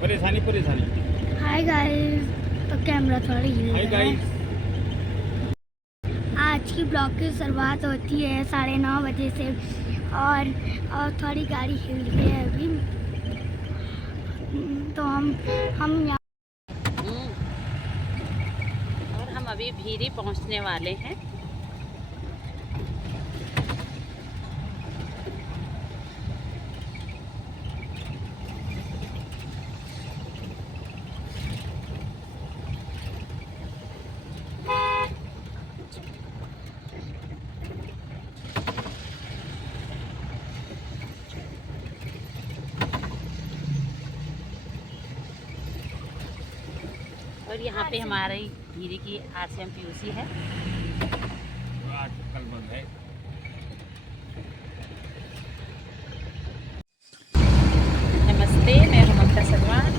परेशानी। Hi guys, तो camera थोड़ा हिल हाय रहा है। गाइस। आज की ब्लॉग की शुरुआत होती है 9:30 बजे से और थोड़ी गाड़ी हिल रही है अभी। तो हम यहाँ और हम अभी भीरी पहुंचने वाले हैं। और यहाँ पे हमारी भीरी की RCM PUC है। आज कल बंद है। नमस्ते, मैं हूं ममता सलमान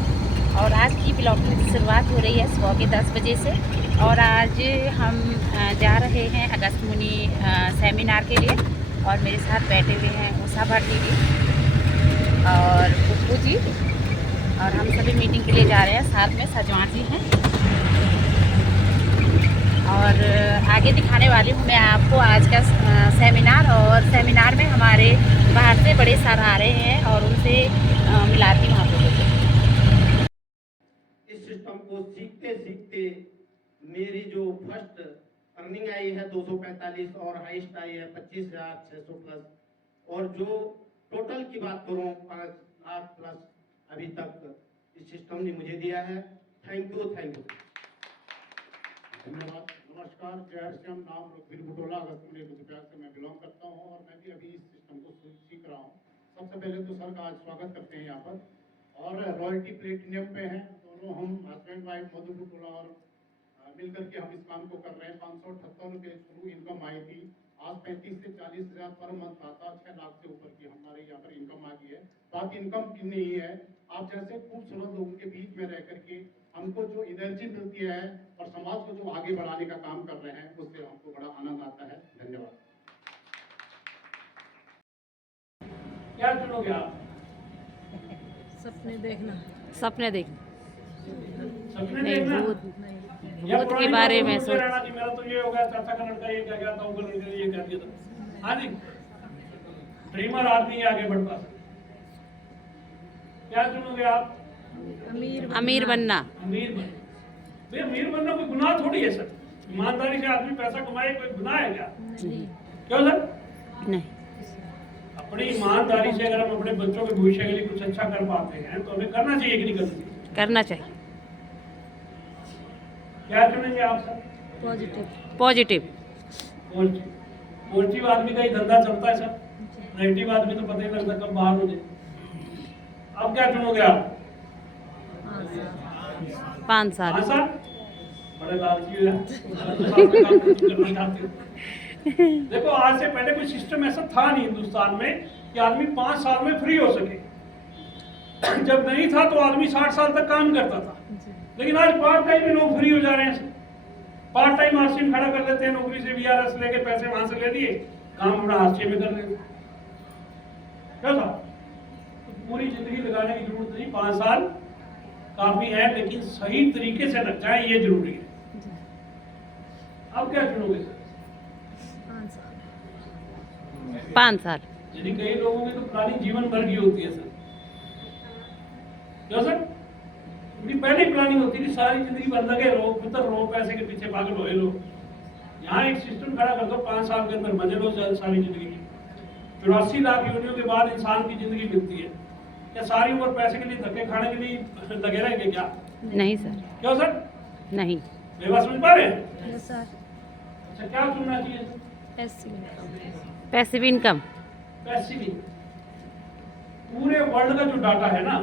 और आज की ब्लॉग की शुरुआत हो रही है सुबह के 10 बजे से। और आज हम जा रहे हैं अगस्त मुनि सेमिनार के लिए और मेरे साथ बैठे हुए हैं उषा भाटी जी और पुप्पू जी और हम सभी मीटिंग के लिए जा रहे हैं। साथ में सजवान जी हैं और आगे दिखाने वाली हूँ मैं आपको आज का सेमिनार। और सेमिनार में हमारे बाहर से बड़े सर आ रहे हैं और उनसे मिलाती हूँ आप लोगों को। इस सिस्टम को सीखते सीखते मेरी जो फर्स्ट अर्निंग आई है 245 और हाईएस्ट आई है 25,600 प्लस, और जो टोटल की बात करूं 5 लाख प्लस अभी तक इस सिस्टम ने मुझे दिया है। थैंक यू धन्यवाद। नमस्कार, जय श्री राम। नाम रघुवीर बुटोला, अगस्त मुनि रुद्रप्रयाग से मैं बिलोंग करता हूं और मैं भी अभी इस सिस्टम को सीख रहा हूं। सबसे पहले तो सर का आज स्वागत करते हैं यहाँ पर। और रॉयल्टी प्लेटिनियम पे हैं दोनों हम हस्बैंड वाइफ मधु बुटोला और मिलकर के हम इस काम को कर रहे हैं। 578 रुपये शुरू इनकम आई थी, आज 35 से 40 हज़ार पर मंथ आता, 6 लाख से ऊपर की हमारे यहाँ पर इनकम आ गई है। बात इनकम की नहीं है, आप जैसे खूबसूरत लोगों के बीच में रह करके हमको जो एनर्जी मिलती है और समाज को जो आगे बढ़ाने का काम कर रहे हैं उससे हमको बड़ा आनंद आता है। धन्यवाद। क्या चुनोगे आप? सपने देखना सपने नहीं, देखना भूत के बारे में सोच। रहना कि मेरा तो ये हो गया, चाचा का लड़का ये कह गया था, वो लड़का ये कह दिया था। हाँ जी, ड्रीमर आदमी आगे बढ़ता है। क्या चुनोगे आप? अमीर बनना। अमीर बनना। भाई अमीर बनना कोई गुनाह थोड़ी है सर। ईमानदारी से आदमी पैसा कमाए कोई गुनाह है क्या? क्यों सर? नहीं, अपनी ईमानदारी से अगर हम अपने बच्चों के भविष्य के लिए कुछ अच्छा कर पाते हैं तो हमें करना चाहिए कि नहीं करना चाहिए? करना चाहिए। क्या चुनेंगे आप सर? पॉजिटिव। पॉजिटिव आदमी का ही धंधा चलता है सर। नेगेटिव आदमी तो पता ही नहीं लगता कब बाहर हो जाए। अब क्या चुनोगे आप? 5 साल। 5 साल? बड़े लालची हो। देखो, आज से पहले कोई सिस्टम ऐसा था नहीं हिंदुस्तान में कि आदमी 5 साल में फ्री हो सके। जब नहीं था तो आदमी 60 साल तक काम करता था, लेकिन आज पार्ट टाइम में लोग फ्री हो जा रहे हैं। पार्ट टाइम हाशिए खड़ा कर लेते हैं, नौकरी से VRS लेके पैसे वहां से ले लिए, काम अपना हाशिए में कर लेते। क्या था? तो पूरी जिंदगी लगाने की जरूरत नहीं, 5 साल काफी है, लेकिन सही तरीके से लग जाए ये जरूरी है। अब क्या चुनोगे सर? 5 साल। यदि कई लोगों की तो प्लानिंग जीवन भर की होती है सर। क्यों सर? उनकी पहले प्लानिंग होती थी सारी जिंदगी भर लगे रहो, फितर रहो, पैसे के पीछे पागल होए लोग। यहाँ एक सिस्टम खड़ा कर दो, 5 साल के अंदर मजे लो सारी जिंदगी की। 84 लाख योनियों के बाद इंसान की जिंदगी मिलती है। क्या सारी उम्र पैसे के लिए धक्के खाने के लिए लगे रहेंगे क्या? नहीं सर। क्यों सर? नहीं। मेरा समझ पा रहे हैं? Yes sir. अच्छा, क्या चुनना चाहिए? Passive income. पैसिव। पूरे वर्ल्ड का जो डाटा है ना,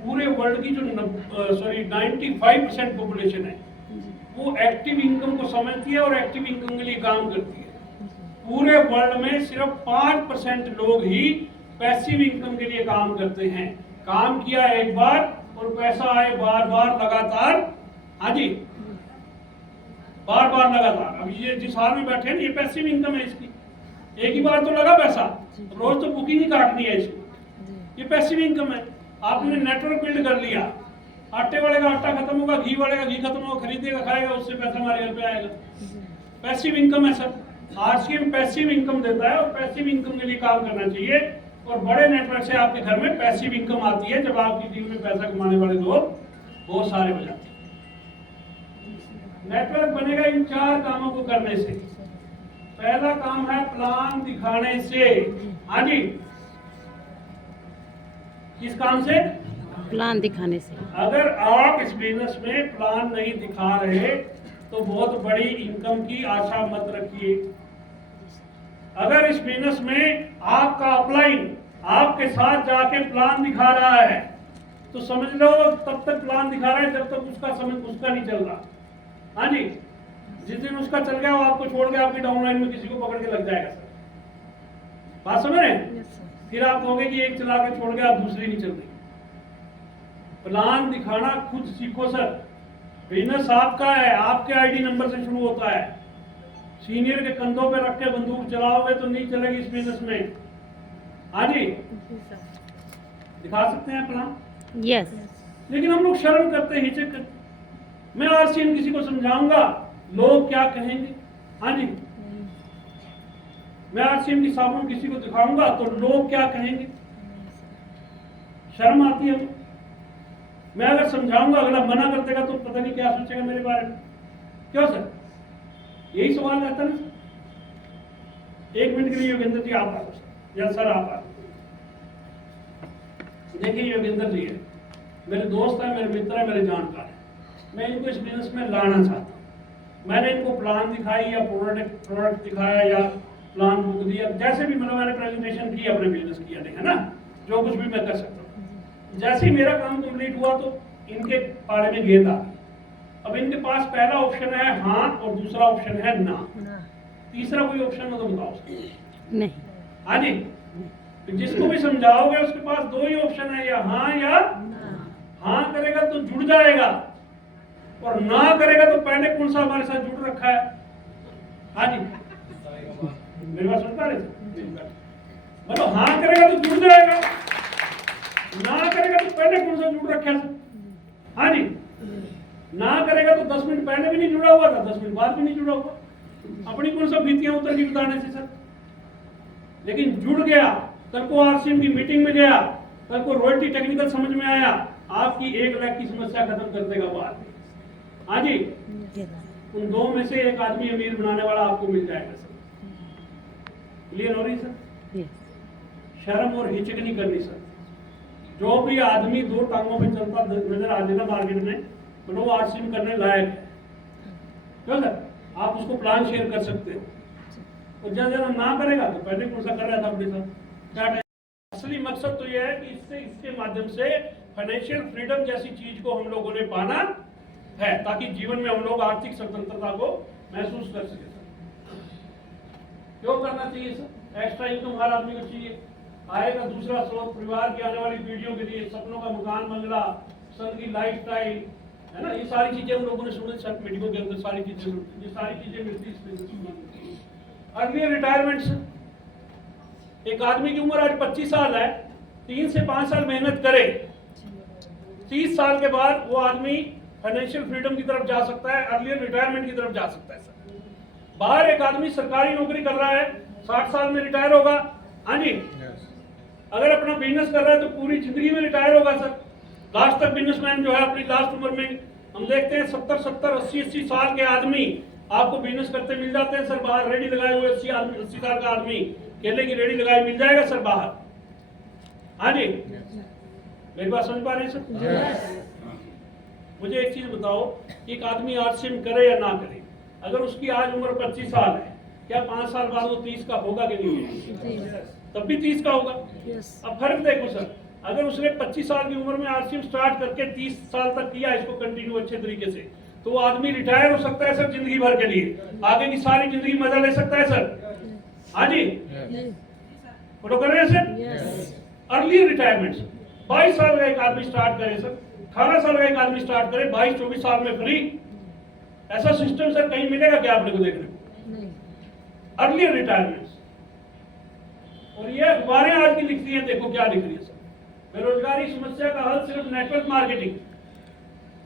पूरे वर्ल्ड की जो 95% पॉपुलेशन है वो एक्टिव इनकम को समझती है और एक्टिव इनकम के लिए काम करती है। पूरे वर्ल्ड में सिर्फ 5% लोग ही पैसिव इनकम के लिए काम करते हैं। काम किया एक बार और पैसा आए बार बार लगातार। हाँ जी, बार बार लगातार। अब ये जिस हाल में बैठे हैं ये पैसिव इनकम है इसकी। एक ही बार तो लगा पैसा, रोज तो बुकिंग ही काटनी है इसकी। ये पैसिव इनकम है। आपने नेटवर्क बिल्ड कर लिया, आटे वाले का आटा खत्म होगा, घी वाले का घी खत्म होगा, खरीदेगा खाएगा, उससे पैसा हमारे घर पे आएगा। पैसिव इनकम है सर, आरसीएम पैसिव इनकम देता है और पैसिव इनकम के लिए काम करना चाहिए। और बड़े नेटवर्क से आपके घर में पैसिव इनकम आती है जब आपकी टीम में पैसा कमाने वाले लोग बहुत सारे हो जाते हैं। नेटवर्क बनेगा इन 4 कामों को करने से। पहला काम है प्लान दिखाने से। हाँ जी, किस काम से? प्लान दिखाने से। अगर आप इस बिजनेस में प्लान नहीं दिखा रहे तो बहुत बड़ी इनकम की आशा मत रखिए। अगर इस बिजनेस में आपका अपलाइन आपके साथ जाके प्लान दिखा रहा है तो समझ लो तब तक प्लान दिखा रहा है जब तक उसका समय उसका नहीं चल रहा। हाँ जी, जिस दिन उसका चल गया वो आपको छोड़ के आपकी डाउनलाइन में किसी को पकड़ के लग जाएगा सर। बात समझ रहे हैं? फिर आप कहोगे कि एक चला के छोड़ गया, आप दूसरी नहीं चल रही। प्लान दिखाना खुद सीखो सर। बिजनेस आपका है, आपके आईडी नंबर से शुरू होता है। सीनियर के कंधों पे रख के बंदूक चलाओगे तो नहीं चलेगी इस बिजनेस में। हाँ जी, दिखा सकते हैं प्लान? यस। लेकिन हम लोग शर्म करते हैं, हिचक करते। मैं आरसीएम किसी को समझाऊंगा, लोग क्या कहेंगे? हाँ जी, मैं आरसीएम की साबुन किसी को दिखाऊंगा तो लोग क्या कहेंगे? शर्म आती है। मैं अगर समझाऊंगा, अगला मना कर देगा तो पता नहीं क्या सोचेगा मेरे बारे में। क्यों सर? यही सवाल रहता है ना। 1 मिनट के लिए योगेंद्र जी आप आ जाओ या सर आप आ। देखिए योगेंद्र जी है, मेरे दोस्त है, मेरे मित्र है, मेरे जानकार है। मैं इनको इस बिजनेस में लाना चाहता हूँ। मैंने इनको प्लान दिखाई या प्रोडक्ट दिखाया या प्लान बुक दिया, जैसे भी मतलब मैंने प्रेजेंटेशन की अपने बिजनेस की, है ना, जो कुछ भी मैं कर सकता हूँ। जैसे ही मेरा काम कंप्लीट हुआ तो इनके पाले में गेंद आ गई। अब इनके पास पहला ऑप्शन है हाँ और दूसरा ऑप्शन है ना। तीसरा कोई ऑप्शन हो तो बताओ नहीं। हाँ जी, तो जिसको भी समझाओगे उसके पास 2 ही ऑप्शन है, या हाँ या हाँ करेगा तो जुड़ जाएगा और ना करेगा तो पहले कौन सा हमारे साथ जुड़ रखा है। हाँ जी, मेरी बात सुन पा रहे थे? मतलब हाँ करेगा तो जुड़ जाएगा, ना करेगा तो पहले कौन सा जुड़ रखा है। हाँ जी, ना करेगा तो 10 मिनट पहले भी नहीं जुड़ा हुआ था, 10 मिनट बाद भी नहीं जुड़ा हुआ। अपनी कौन सा बीतियां उतर की बताने से सर। लेकिन जुड़ गया, कल को आरसीएम की मीटिंग में गया, कल को रॉयल्टी टेक्निकल समझ में आया, आपकी 1 लाख की समस्या खत्म कर देगा बाद में। हाँ जी, उन 2 में से एक आदमी अमीर बनाने वाला आपको मिल जाएगा सर। क्लियर हो रही सर? शर्म और हिचक नहीं करनी सर। जो भी आदमी 2 टांगों पे चलता नजर आ जाएगा मार्केट में, तो वो आरसीएम करने लायक है। क्यों सर? आप उसको प्लान शेयर कर सकते हो। और जब जब ना करेगा तो पहले कौन सा कर रहा था अपने साथ। असली मकसद तो यह है कि इसके माध्यम से फाइनेंशियल फ्रीडम जैसी चीज को हम लोगों ने पाना है, ताकि जीवन में हम लोग आर्थिक स्वतंत्रता को महसूस कर सके सर। क्यों करना चाहिए सर? एक्स्ट्रा इनकम हर आदमी को चाहिए। आएगा दूसरा स्रोत परिवार की आने वाली पीढ़ियों के लिए, सपनों का मकान बंगला, सन की लाइफस्टाइल, है ना, ये सारी चीजें हम लोगों ने सुनी सर मीटिंगों के अंदर। सारी चीजें ये सारी चीजें मिलती है। Early retirement sir. एक आदमी की उम्र आज 25 साल है, 3 से 5 साल मेहनत करे, 30 साल के बाद वो आदमी फाइनेंशियल फ्रीडम की तरफ जा सकता है, अर्ली रिटायरमेंट की तरफ जा सकता है सर। बाहर एक आदमी सरकारी नौकरी कर रहा है, 60 साल में रिटायर होगा। हाँ जी, अगर अपना बिजनेस कर रहा है तो पूरी जिंदगी में रिटायर होगा सर। लास्ट तक बिजनेसमैन जो है अपनी लास्ट उम्र में हम देखते हैं 70, 80 साल के आदमी आपको बिजनेस करते मिल जाते हैं सर। बाहर रेडी लगाए हुए 80 साल का आदमी केले की रेडी लगाए मिल जाएगा सर बाहर। हाँ जी, मेरी बात समझ पा रहे हैं सर? मुझे एक चीज बताओ, एक आदमी आरसीएम करे या ना करे, अगर उसकी आज उम्र 25 साल है, क्या 5 साल बाद वो 30 का होगा कि नहीं होगा? तब भी 30 का होगा। अब फर्क देखो सर, अगर उसने 25 साल की उम्र में आरसीएम स्टार्ट करके 30 साल तक किया इसको कंटिन्यू अच्छे तरीके से, तो वो आदमी रिटायर हो सकता है सर जिंदगी भर के लिए, आगे की सारी जिंदगी मजा ले सकता है सर। हाँ जी, फोटो कर रहे हैं सर? अर्ली रिटायरमेंट 22 साल का एक आदमी स्टार्ट करे सर, 18 साल का एक आदमी स्टार्ट करे, 22-24 साल में फ्री। ऐसा सिस्टम सर कहीं मिलेगा क्या आपने को देखने को? Early retirement. और ये अखबारें आज की लिखती हैं, देखो क्या लिख रही है सर। बेरोजगारी समस्या का हल सिर्फ नेटवर्क मार्केटिंग।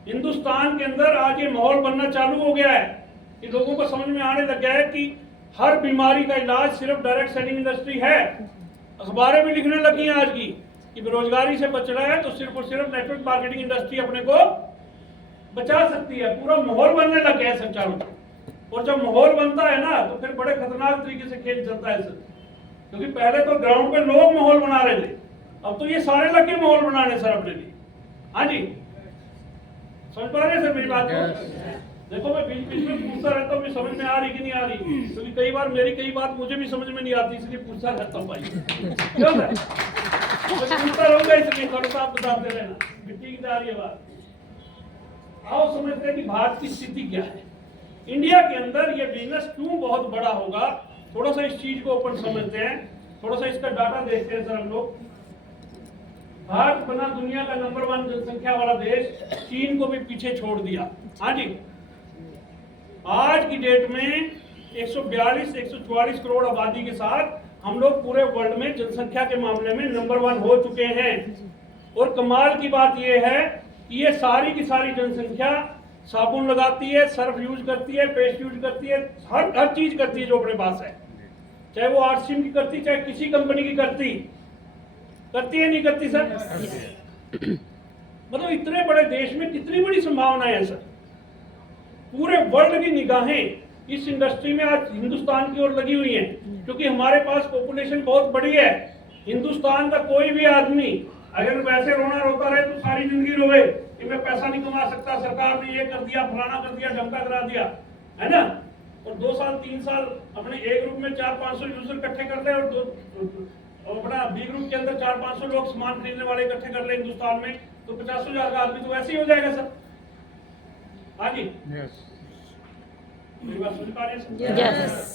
हिंदुस्तान के अंदर आज ये माहौल बनना चालू हो गया है कि लोगों को समझ में आने लग गया है कि हर बीमारी का इलाज सिर्फ डायरेक्ट सेलिंग इंडस्ट्री है। अखबारें भी लिखने लगी हैं आज की कि बेरोजगारी से बचना है तो सिर्फ और सिर्फ नेटवर्क मार्केटिंग इंडस्ट्री अपने को बचा सकती है। पूरा माहौल बनने लग गया है सर चारों तरफ। और जब माहौल बनता है ना तो फिर बड़े खतरनाक तरीके से खेल चलता है सर, क्योंकि पहले तो ग्राउंड पे लोग माहौल बना रहे थे, अब तो ये सारे लगे माहौल बनाने सर अपने लिए। हाँ जी, समझ पा रहे हैं सर मेरी बात को? देखो मैं बीच बीच में पूछता रहता हूँ समझ में आ रही कि नहीं आ रही, क्योंकि कई बार मेरी कई बात मुझे भी समझ में नहीं आती, इसलिए पूछता रहता हूँ भाई। क्यों सर? पूछता रहूंगा इसलिए, थोड़ा सा आप बताते रहना। ठीक जा रही है बात। आओ समझते हैं कि भारत की स्थिति क्या है। इंडिया के अंदर ये बिजनेस क्यों बहुत बड़ा होगा, थोड़ा सा इस चीज को अपन समझते हैं, थोड़ा सा इसका डाटा देखते हैं सर हम लोग। भारत बना दुनिया का नंबर 1 जनसंख्या वाला देश, चीन को भी पीछे छोड़ दिया। हाँ जी, आज की डेट में 142-144 करोड़ आबादी के साथ हम लोग पूरे वर्ल्ड में जनसंख्या के मामले में नंबर 1 हो चुके हैं। और कमाल की बात यह है कि ये सारी की सारी जनसंख्या साबुन लगाती है, सर्फ यूज करती है, पेस्ट यूज करती है, हर चीज करती है जो अपने पास है, चाहे वो आरसीएम की करती, चाहे किसी कंपनी की करती है नहीं करती सर? मतलब इतने बड़े देश में कितनी बड़ी संभावना है सर। पूरे वर्ल्ड की निगाहें इस इंडस्ट्री में आज हिंदुस्तान की ओर लगी हुई हैं, क्योंकि हमारे पास पॉपुलेशन बहुत बड़ी है। हिंदुस्तान का कोई भी आदमी अगर वैसे रोना रोता रहे तो सारी जिंदगी रोए कि मैं पैसा नहीं कमा सकता, सरकार ने ये कर दिया, फलाना कर दिया, ढमका करा दिया, है ना। और 2 साल 3 साल अपने ए ग्रुप में 400-500 यूजर इकट्ठे कर ले और अपना बी ग्रुप के अंदर 400-500 लोग सामान खरीदने वाले इकट्ठे कर ले हिंदुस्तान में, तो 50,000 का आदमी तो वैसे ही हो जाएगा सर। हाँ जी, मेरी बात सुन पा रहे हैं?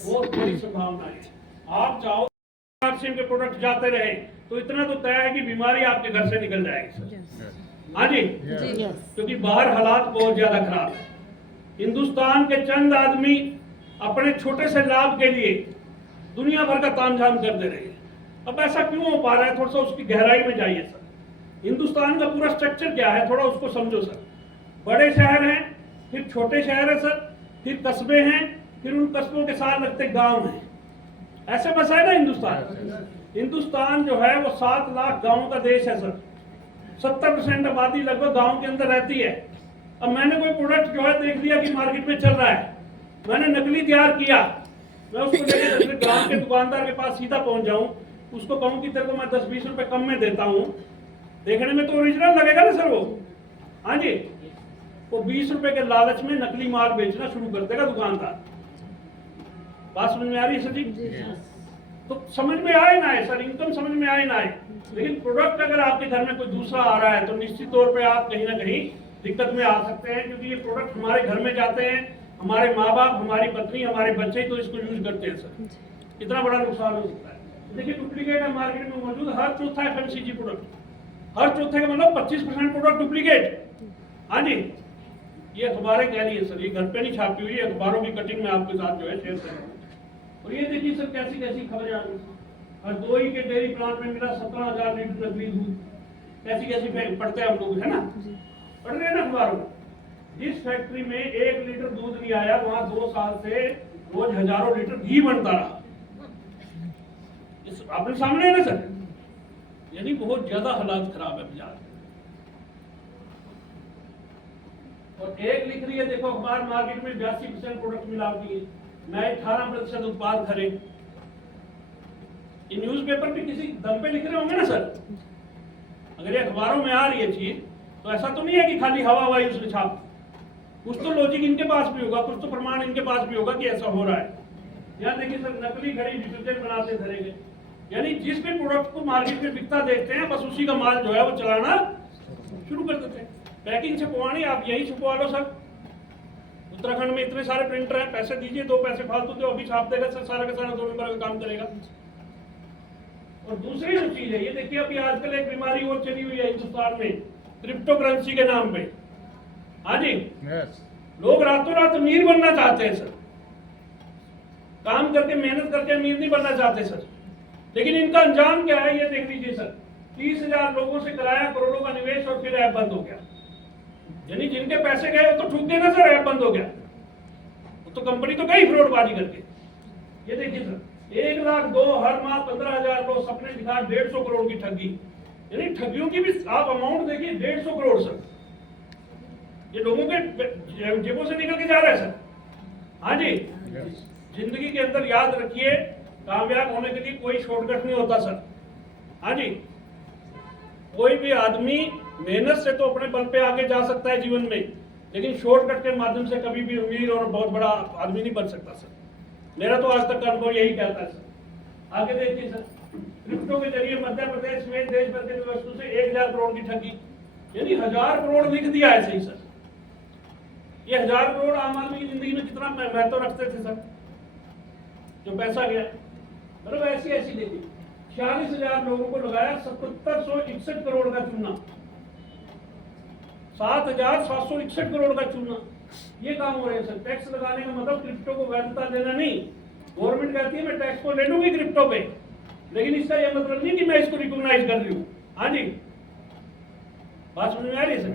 बहुत बड़ी संभावना है। आप चाहो आरसीएम के प्रोडक्ट जाते रहे तो इतना तो तय है कि बीमारी आपके घर से निकल जाएगी सर। हाँ जी, क्योंकि बाहर हालात बहुत ज्यादा खराब है। हिंदुस्तान के चंद आदमी अपने छोटे से लाभ के लिए दुनिया भर का तामझाम कर दे रहे हैं। अब ऐसा क्यों हो पा रहा है, थोड़ा सा उसकी गहराई में जाइए सर। हिंदुस्तान का पूरा स्ट्रक्चर क्या है, थोड़ा उसको समझो सर। बड़े शहर हैं, फिर छोटे शहर है सर, फिर कस्बे हैं, फिर उन कस्बों के साथ लगते गांव हैं। ऐसे बसा है ना हिंदुस्तान। हिंदुस्तान जो है वो 7 लाख गांवों का देश है सर। 70% आबादी लगभग गांव के अंदर रहती है। अब मैंने कोई प्रोडक्ट जो है देख लिया कि मार्केट में चल रहा है, मैंने नकली तैयार किया, मैं उसको लेकर गांव के दुकानदार के पास सीधा पहुंच जाऊं, उसको कहूं कि तेरे को मैं 10-20 रुपए कम में देता हूं, देखने में तो ओरिजिनल लगेगा ना सर वो। हाँ जी, वो 20 रुपए के लालच में नकली माल बेचना शुरू कर देगा दुकानदार। बात समझ में आ रही है सर जी? तो समझ में आए ना आए सर, इनकम समझ में आए ना आए, लेकिन प्रोडक्ट अगर आपके घर में कोई दूसरा आ रहा है तो निश्चित तौर पे आप कहीं ना कहीं दिक्कत में आ सकते हैं, क्योंकि ये प्रोडक्ट हमारे घर में जाते हैं, हमारे माँ बाप, हमारी पत्नी, हमारे बच्चे तो इसको यूज करते हैं सर। कितना बड़ा नुकसान हो सकता है। देखिए डुप्लीकेट है मार्केट में मौजूद, हर चौथा FMCG प्रोडक्ट, हर चौथे का मतलब 25% प्रोडक्ट डुप्लीकेट। हाँ जी, ये अखबारें कह रही है सर, ये घर पे नहीं छापी हुई, अखबारों की कटिंग में आपके साथ जो है शेयर करेंगे। और ये देखिए सर कैसी कैसी खबरें आ रही हैं। हरदोई के डेयरी प्लांट में मिला 17,000 लीटर नकली दूध, कैसी कैसी पढ़ते हैं हम लोग, है ना, पढ़ रहे हैं ना अखबारों में। जिस फैक्ट्री में 1 लीटर दूध नहीं आया, वहां 2 साल से रोज हजारों लीटर घी बनता रहा। आपने सामने है ना सर, यानी बहुत ज्यादा हालात खराब है बाजार में। और एक लिख रही है देखो अखबार, मार्केट में 82% प्रोडक्ट मिलावटी है, नए 18% उत्पाद खरे। ये न्यूज़पेपर भी किसी दम पे लिख रहे होंगे ना सर। अगर ये अखबारों में आ रही है चीज तो ऐसा तो नहीं है कि खाली हवा हवाई उसने छाप, कुछ तो लॉजिक इनके पास भी होगा, कुछ तो प्रमाण इनके पास भी होगा कि ऐसा हो रहा है। यहाँ देखिए सर, नकली घड़ी डिटर्जेंट बनाते धरे गए, यानी जिस भी प्रोडक्ट को मार्केट में बिकता देखते हैं बस उसी का माल जो है वो चलाना शुरू कर देते हैं। पैकिंग छपवानी आप यही छपवा लो सर। उत्तराखंड में इतने सारे प्रिंटर हैं, पैसे दीजिए, 2 पैसे फालतू दो, अभी छाप देगा सर, सारा का सारा 2 नंबर का काम करेगा। और दूसरी जो चीज है, ये देखिए अभी आजकल एक बीमारी और चली हुई है हिंदुस्तान में, क्रिप्टो करेंसी के नाम पे। हाँ जी, लोग रातों रात अमीर बनना चाहते हैं सर, काम करके मेहनत करके अमीर नहीं बनना चाहते सर। लेकिन इनका अंजाम क्या है ये देख लीजिए सर। 30,000 लोगों से कराया करोड़ों का निवेश और फिर ऐप बंद हो गया। यानी जिनके पैसे गए वो तो ठूक गए ना सर, ऐप बंद हो गया, वो तो कंपनी तो गई फ्रॉडबाजी करके। ये देखिए सर, 1 लाख 2 हर माह 15,000 लोग सपने दिखा 150 करोड़ की ठगी। यानी ठगियों की भी आप अमाउंट देखिए 150 करोड़ सर, ये लोगों के जेबों से निकल के जा रहा है सर। हाँ जी, जिंदगी के अंदर याद रखिए, कामयाब होने के लिए कोई शॉर्टकट नहीं होता सर। हाँ जी, कोई भी आदमी मेहनत से तो अपने बल पे आगे जा सकता है जीवन में, लेकिन शॉर्टकट के माध्यम से कभी भी अमीर और बहुत बड़ा आदमी नहीं बन सकता सर। मेरा तो आज तक का अनुभव यही कहता है सर। आगे देखिए सर, क्रिप्टो के जरिए मध्य प्रदेश में देश भर के निवेशकों से 1,000 करोड़ की ठगी, यानी 1,000 करोड़ लिख दिया है सही सर। ये 1,000 करोड़ आम आदमी की जिंदगी में कितना महत्व रखते थे सर, जो पैसा गया। मतलब ऐसी देखिए 46,000 लोगों को लगाया 7,761 करोड़ का चूना, 7,761 करोड़ का चूना, ये काम हो रहे हैं सर। टैक्स लगाने का मतलब क्रिप्टो को वैधता देना नहीं। गवर्नमेंट कहती है मैं टैक्स को ले लूंगी क्रिप्टो पे, लेकिन इसका यह मतलब नहीं कि मैं इसको रिकॉग्नाइज कर रही हूँ। हाँ जी, बात समझ में आ रही है सर?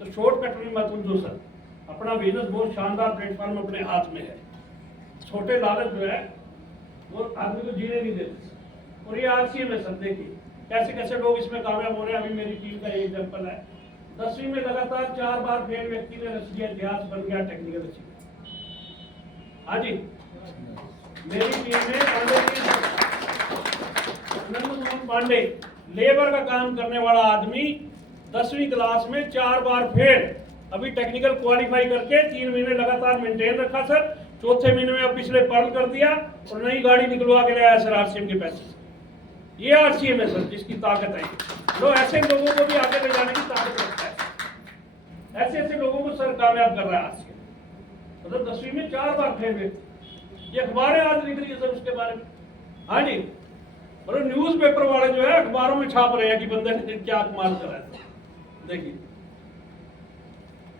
तो शॉर्टकट में मत उलझो सर, अपना बिजनेस बहुत शानदार प्लेटफॉर्म अपने हाथ में है। छोटे लालच जो है वो आदमी को जीने नहीं देते। और ये आरसीएम है सर, देखिए कैसे कैसे लोग इसमें कामयाब हो रहे हैं। अभी मेरी टीम का ये एग्जाम्पल है, 10वीं में लगातार 4 बार फेल व्यक्ति ने रच दिया, इतिहास बन गया टेक्निकल अचीवमेंट। हाँ जी, मेरी टीम में पांडे लेबर का काम करने वाला आदमी 10वीं क्लास में 4 बार फेल, अभी टेक्निकल क्वालिफाई करके 3 महीने लगातार मेंटेन रखा सर। चौथे महीने में अब पिछले पर्ल कर दिया और नई गाड़ी निकलवा के लाया सर आरसीएम के पैसे से। ये आरसीएम है सर, जिसकी ताकत है। तो ऐसे लोगों को भी आगे ले जाने की ताकत रखता है। ऐसे लोगों को सर कामयाब कर रहा है आरसीएम। मतलब 10वीं में 4 बार फेल हुए, ये अखबारें आज लिख रही है सर उसके बारे में। हाँ जी, और न्यूज़पेपर वाले जो है अखबारों में छाप रहे हैं कि बंदे ने क्या कमाल करा है। देखिए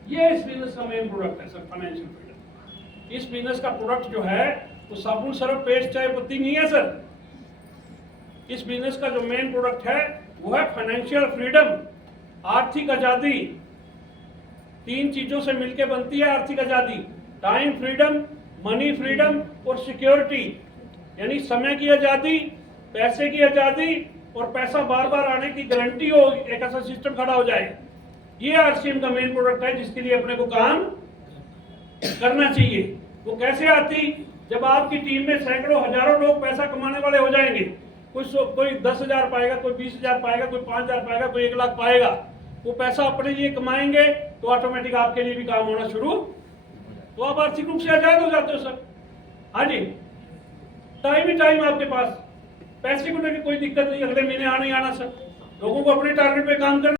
ये इस बिजनेस का मेन प्रोडक्ट है सर, फाइनेंशियल फ्रीडम। इस बिजनेस का प्रोडक्ट जो है वो साबुन सरफ पेस्ट चाय पत्ती नहीं है सर। इस बिजनेस का जो मेन प्रोडक्ट है वो है फाइनेंशियल फ्रीडम, आर्थिक आजादी। 3 चीजों से मिलकर बनती है आर्थिक आजादी, टाइम फ्रीडम, मनी फ्रीडम और सिक्योरिटी। यानी समय की आजादी, पैसे की आजादी और पैसा बार बार आने की गारंटी हो, एक ऐसा सिस्टम खड़ा हो जाए। ये आरसीएम का मेन प्रोडक्ट है जिसके लिए अपने को काम करना चाहिए। वो कैसे आती? जब आपकी टीम में सैकड़ों हजारों लोग पैसा कमाने वाले हो जाएंगे। कोई 10,000 पाएगा, कोई 20,000 पाएगा, कोई 5,000 पाएगा, कोई 1 लाख पाएगा। वो पैसा अपने लिए कमाएंगे तो ऑटोमेटिक आपके लिए भी काम होना शुरू, तो आप आर्थिक रूप से आजाद हो जाते हो सर। हाँ जी, टाइम ही टाइम आपके पास, पैसे को लेकर कोई दिक्कत नहीं, अगले महीने आना ही आना सर। लोगों को अपने टारगेट पे काम करना।